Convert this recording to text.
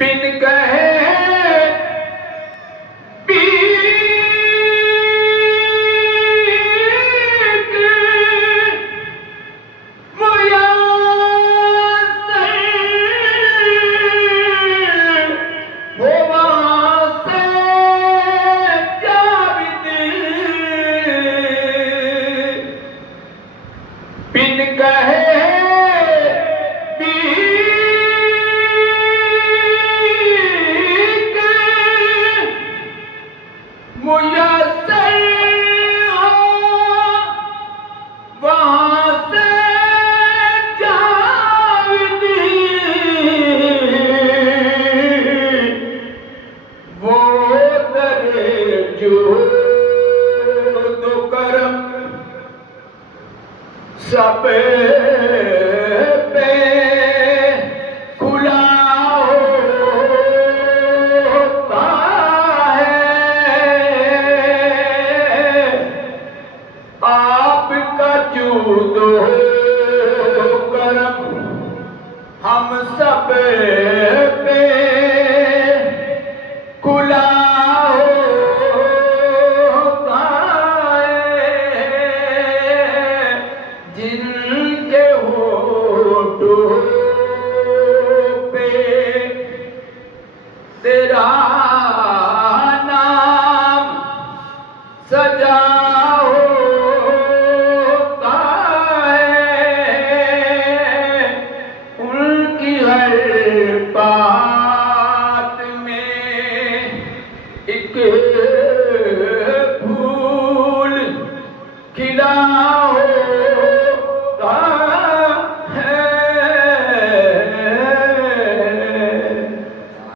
बिन कहे बिन कहे मुयस्सर हो वहाँ से जाविदी वो दरे जूद करम सब पे खुला होता है। आपका जूद करम हम सब पे खुला होता है। जिनके होठों